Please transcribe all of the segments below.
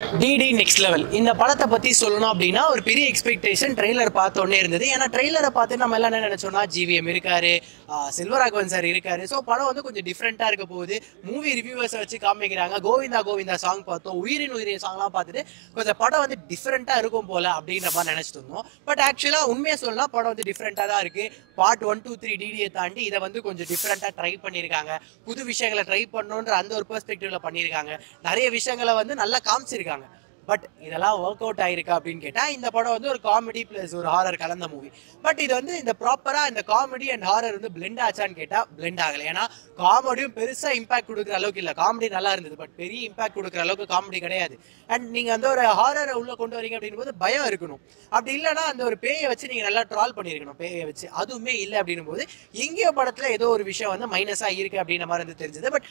DD next level இந்த படத்தை பற்றி சொல்லணும் அப்படின்னா ஒரு பெரிய எக்ஸ்பெக்டேஷன் ட்ரெய்லர் பார்த்தோன்னே இருந்தது. ஏன்னா ட்ரெய்லரை பார்த்து நம்ம எல்லாம் என்ன நினைச்சோம்னா ஜிவிஎம் இருக்காரு, செல்வராகவன் சார் இருக்காரு. ஸோ படம் வந்து கொஞ்சம் டிஃப்ரெண்ட்டாக இருக்க போகுது. மூவி ரிவ்யூவர்ஸை வச்சு காமிக்கிறாங்க. கோவிந்தா கோவிந்தா சாங் பார்த்தோம், உயிரின் உயிரின் சாங்லாம் பார்த்துட்டு கொஞ்சம் படம் வந்து டிஃப்ரெண்ட்டாக இருக்கும் போல அப்படின்ற மாதிரி நினச்சிட்டு இருந்தோம். பட் ஆக்சுவலாக உண்மையாக சொல்லலாம் படம் வந்து டிஃப்ரெண்ட்டாக தான் இருக்குது. பார்ட் 1, 2, 3 டிடியை தாண்டி இதை வந்து கொஞ்சம் டிஃப்ரெண்ட்டாக ட்ரை பண்ணியிருக்காங்க. புது விஷயங்களை ட்ரை பண்ணணுன்ற அந்த ஒரு பெர்ஸ்பெக்டிவ்ல பண்ணியிருக்காங்க. நிறைய விஷயங்களை வந்து நல்லா காமிச்சிருக்காங்க. பட் இதெல்லாம் ஒர்க் அவுட் ஆயிருக்கா அப்படின்னு கேட்டா இந்த படம் வந்து ஒரு காமெடி பிளஸ் ஒரு ஹாரர் கலந்த மூவி. பட் இது வந்து இந்த ப்ராப்பரா இந்த காமெடி அண்ட் ஹாரர் வந்து பிளெண்ட் ஆச்சான்னு கேட்டா பிளெண்ட் ஆகல. ஏன்னா காமெடியும் பெருசா இம்பாக்ட் கொடுக்குற அளவுக்கு இல்லை. காமெடி நல்லா இருந்தது, பட் பெரிய இம்பாக்ட் கொடுக்குற அளவுக்கு காமெடி கிடையாது. அண்ட் நீங்க வந்து ஒரு ஹாரரை உள்ள கொண்டு வரீங்க அப்படின் போது பயம் இருக்கணும். அப்படி இல்லைன்னா அந்த ஒரு பேயை வச்சு நீங்க நல்லா ட்ரால் பண்ணிருக்கணும் பேயை வச்சு. அதுவுமே இல்லை அப்படின்னும் போது எங்கேயோ படத்துல ஏதோ ஒரு விஷயம் வந்து மைனஸா இருக்கு அப்படின்ற மாதிரி வந்து தெரிஞ்சது. பட்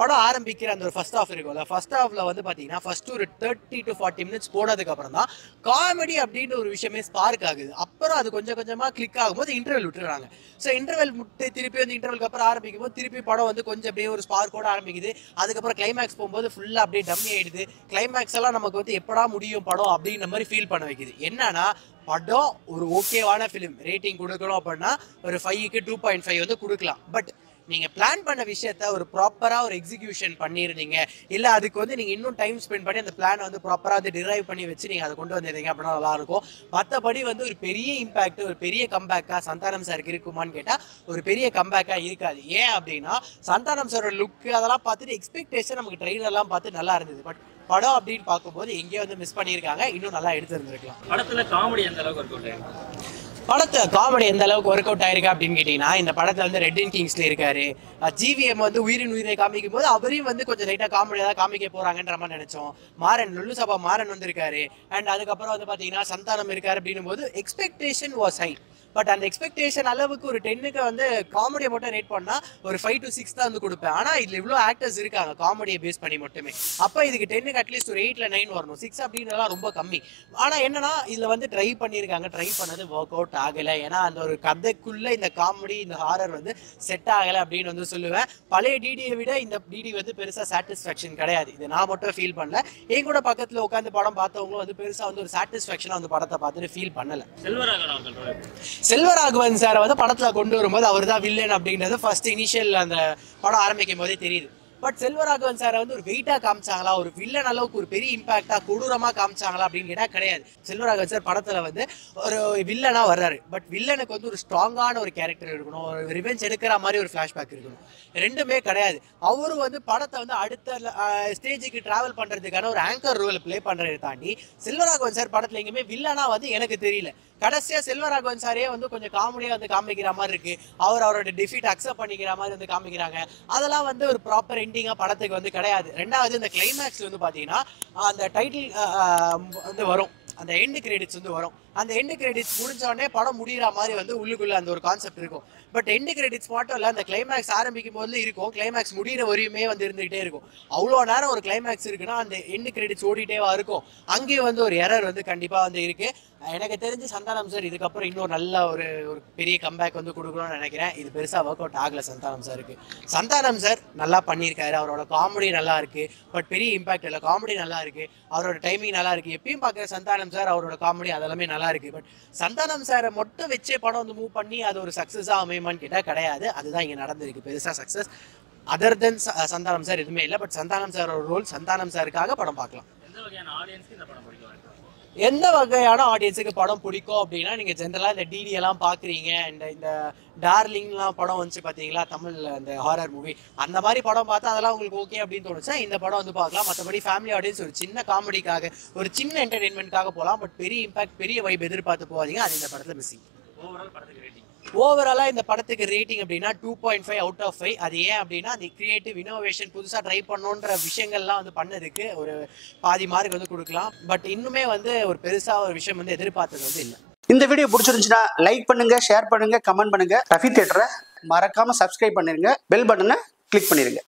படம் ஆரம்பிக்கிற அந்த ஒரு ஃபர்ஸ்ட் ஹாஃப் இருக்கும்ல, ஃபர்ஸ்ட் ஹாஃப்ல வந்து பாத்தீங்கன்னா ஃபர்ஸ்ட் ஒரு 30 to 40 minutes போனதுக்கு அப்புறம் தான் காமெடி அப்படின்ற ஒரு விஷயமே ஸ்பார்க் ஆகுது. அப்புறம் அது கொஞ்சம் கொஞ்சமா கிளிக் ஆகும்போது இன்டர்வல் விட்டுறாங்க. ஸோ இன்டர்வல் விட்டு திருப்பி வந்து இன்டர்வலுக்கு அப்புறம் ஆரம்பிக்கும் போது திருப்பி படம் வந்து கொஞ்சம் அப்படியே ஒரு ஸ்பார்க்கோட ஆரம்பிக்குது. அதுக்கப்புறம் கிளைமேக்ஸ் போகும்போது ஃபுல்லா அப்படியே டம்மி ஆயிடுது. கிளைமேக்ஸ் எல்லாம் நமக்கு வந்து எப்படா முடியும் படம் அப்படின்ற மாதிரி ஃபீல் பண்ண வைக்குது. என்னன்னா படம் ஒரு ஓகேவான ஃபிலிம், ரேட்டிங் கொடுக்கணும் அப்படின்னா ஒரு 5க்கு 2.5 வந்து கொடுக்கலாம். பட் நீங்க பிளான் பண்ண விஷயத்த ஒரு ப்ராப்பரா ஒரு எக்ஸிகியூஷன் பண்ணிருந்தீங்க, இல்ல அதுக்கு வந்து நீங்க இன்னும் டைம் ஸ்பெண்ட் பண்ணி அந்த பிளான் வந்து ப்ராப்பரா வந்து டிரைவ் பண்ணி வச்சு நீங்க அதை கொண்டு வந்திருந்தீங்க அப்படின்னா நல்லா இருக்கும். மற்றபடி வந்து ஒரு பெரிய இம்பாக்ட், ஒரு பெரிய கம்பேக்கா சந்தானம் சாருக்கு இருக்குமான்னு கேட்டா ஒரு பெரிய கம்பேக்கா இருக்காது. ஏன் அப்படின்னா சந்தானம் சாரோட லுக் அதெல்லாம் பார்த்துட்டு எக்ஸ்பெக்டேஷன் நமக்கு ட்ரெய்லர்லாம் பார்த்து நல்லா இருந்தது. பட் படம் அப்படின்னு பார்க்கும்போது எங்கேயோ வந்து மிஸ் பண்ணியிருக்காங்க. இன்னும் நல்லா எடுத்துருந்துருக்கலாம். படத்துல காமெடி எந்த அளவுக்கு ஒர்க் அவுட் ஆயிருக்கு? படத்தை காமெடி எந்த அளவுக்கு ஒர்க் அவுட் ஆயிருக்கா அப்படின்னு கேட்டீங்கன்னா இந்த படத்துல வந்து ரெட் அண்ட் கிங்ஸ்ல இருக்காரு. ஜிவிஎம் வந்து உயிரின் உயிரை காமிக்கும் போது அவரையும் வந்து கொஞ்சம் லைட்டா காமெடியா தான் காமிக்க போறாங்கன்ற மாதிரி நினைச்சோம். மாறன் லுல்லு சபா மாறன் வந்திருக்காரு. அண்ட் அதுக்கப்புறம் வந்து பாத்தீங்கன்னா சந்தானம் இருக்காரு அப்படின்னும் போது எக்ஸ்பெக்டேஷன் வாஸ் ஹை. பட் அந்த எக்ஸ்பெக்டேஷன் அளவுக்கு ஒரு 10க்கு வந்து காமெடியை மட்டும் ரேட் பண்ணா ஒரு 5 to 6 தான் வந்து கொடுப்பேன். ஆனா இதுல இவ்வளவு ஆக்டர்ஸ் இருக்காங்க காமெடியை பேஸ் பண்ணி மட்டுமே. அப்ப இதுக்கு 10க்கு அட்லீஸ்ட் ஒரு 8 இல்ல 9 வரணும். 6 அப்படின்றலாம் ரொம்ப கம்மி. ஆனா என்னன்னா இதுல வந்து ட்ரை பண்ணியிருக்காங்க, ட்ரை பண்ணது ஒர்க் அவுட் ஆகல. ஏன்னா அந்த ஒரு கதைக்குள்ள இந்த காமெடி இந்த ஹாரர் வந்து செட் ஆகல அப்படின்னு வந்து சொல்லுவேன். பழைய டிடியை விட இந்த டிடி வந்து பெருசா சாட்டிஸ்ஃபேக்ஷன் கிடையாது. இது நான் மட்டும் ஃபீல் பண்ணல, என் கூட பக்கத்துல உட்காந்து படம் பார்த்தவங்களும் வந்து பெருசா வந்து ஒரு சாட்டிஸ்ஃபேக்ஷனா வந்து படத்தை பார்த்துட்டு ஃபீல் பண்ணல. செல்வராகவன் சாரை வந்து படத்துல கொண்டு வரும்போது அவர் தான் வில்லன் அப்படின்றது ஃபர்ஸ்ட் இனிஷியல் அந்த படம் ஆரம்பிக்கும் போதே தெரியுது. பட் செல்வராகவன் சாரை வந்து ஒரு வெயிட்டா காமிச்சாங்களா, ஒரு வில்லன் அளவுக்கு ஒரு பெரிய இம்பாக்டா கொடூரமா காமிச்சாங்களா அப்படின்னு கேட்டா கிடையாது. செல்வராகவன் சார் படத்துல வந்து ஒரு வில்லனா வர்றாரு. பட் வில்லனுக்கு வந்து ஒரு ஸ்ட்ராங்கான ஒரு கேரக்டர் இருக்கணும், ஒரு ரிவெஞ்ச் எடுக்கிற மாதிரி ஒரு ஃபிளாஷ்பேக் இருக்கணும். ரெண்டுமே கிடையாது. அவரும் வந்து படத்தை வந்து அடுத்த ஸ்டேஜுக்கு டிராவல் பண்றதுக்கான ஒரு ஆங்கர் ரோல் பிளே பண்றதை தாண்டி செல்வராகவன் சார் படத்துல எங்கேயுமே வில்லனா வந்து எனக்கு தெரியல. கடைசியா செல்வராகவன் சாரே வந்து கொஞ்சம் காமெடியா வந்து காமிக்கிற மாதிரி இருக்கு. அவரோட டிஃபீட் அக்செப்ட் பண்ணிக்கிற மாதிரி வந்து காமிக்கிறாங்க. அதெல்லாம் வந்து ஒரு ப்ராப்பர் எண்டிங்கா படத்துக்கு வந்து கிடையாது. ரெண்டாவது இந்த கிளைமேக்ஸ் வந்து பாத்தீங்கன்னா அந்த டைட்டில் வந்து வரும், அந்த எண்ட் கிரெடிட்ஸ் வந்து வரும். அந்த எண்ட் கிரெடிட்ஸ் முடிஞ்ச உடனே படம் முடிகிற மாதிரி வந்து உள்ளுக்குள்ள அந்த ஒரு கான்செப்ட் இருக்கும். பட் எண்ட் கிரெடிட்ஸ் மட்டும் இல்லை, அந்த கிளைமேக்ஸ் ஆரம்பிக்கும் போது இருக்கும், கிளைமேக்ஸ் முடிகிற வரையுமே வந்து இருந்துகிட்டே இருக்கும். அவ்வளோ நேரம் ஒரு கிளைமேக்ஸ் இருக்குன்னா அந்த எண்ட் கிரெடிட்ஸ் ஓடிட்டேவா இருக்கும். அங்கேயும் வந்து ஒரு எரர் வந்து கண்டிப்பாக வந்து இருக்கு. எனக்கு தெரிஞ்சு சந்தானம் சார் இதுக்கப்புறம் இன்னும் நல்ல ஒரு பெரிய கம்பேக் வந்து கொடுக்கணும்னு நினைக்கிறேன். இது பெருசாக ஒர்க் அவுட் ஆகலை சந்தானம் சாருக்கு. சந்தானம் சார் நல்லா பண்ணியிருக்காரு, அவரோட காமெடி நல்லா இருக்கு. பட் பெரிய இம்பாக்ட் இல்லை, காமெடி நல்லா இருக்கு, அவரோட டைமிங் நல்லா இருக்கு. எப்பயும் பார்க்குற சந்தானம் சார் அவரோட காமெடி அதெல்லாமே நல்லா இருக்கு. பட் சந்தானம் சாரை மட்டும் வச்சே படம் வந்து மூவ் பண்ணி அது ஒரு சக்ஸஸாக அமையுமான்னு கேட்டால் கிடையாது. அதுதான் இங்கே நடந்திருக்கு பெருசாக சக்ஸஸ். அதர் தென் சந்தானம் சார் எதுவுமே இல்லை. பட் சந்தானம் சாரோட ரோல் சந்தானம் சாருக்காக படம் பார்க்கலாம். எந்த வகையான ஆடியன்ஸுக்கு படம் பிடிக்கும் அப்படின்னா நீங்க ஜென்ரலா இந்த டிடி எல்லாம் பாக்குறீங்க, இந்த டார்லிங்லாம் படம் வந்துச்சு பாத்தீங்களா தமிழ்ல, இந்த ஹாரர் மூவி, அந்த மாதிரி படம் பார்த்தா அதெல்லாம் உங்களுக்கு ஓகே அப்படின்னு தோணுச்சா இந்த படம் வந்து பார்க்கலாம். மற்றபடி ஃபேமிலி ஆடியன்ஸ் ஒரு சின்ன காமெடிக்காக ஒரு சின்ன என்டர்டெயின்மெண்ட்காக போகலாம். பட் பெரிய இம்பாக்ட் பெரிய வைப் எதிர்பார்த்து போவாதீங்க, அது இந்த படத்துல மிஸ்ஸிங். ஓவராலா இந்த படத்துக்கு ரேட்டிங் அப்படின்னா 2.5 அவுட் ஆஃப் 5. அது ஏன் அப்படின்னா அந்த கிரியேட்டிவ் இனோவேஷன் புதுசாக ட்ரை பண்ணணுன்ற விஷயங்கள்லாம் வந்து பண்ணதுக்கு ஒரு பாதி மார்க் வந்து கொடுக்கலாம். பட் இன்னுமே வந்து ஒரு பெருசா ஒரு விஷயம் வந்து எதிர்பார்த்தது வந்து இல்லை. இந்த வீடியோ பிடிச்சிருந்துச்சுன்னா லைக் பண்ணுங்க, ஷேர் பண்ணுங்க, கமெண்ட் பண்ணுங்க. ரஃபி தியேட்டரை மறக்காம சப்ஸ்கிரைப் பண்ணிருங்க, பெல் பட்டனை கிளிக் பண்ணிருங்க.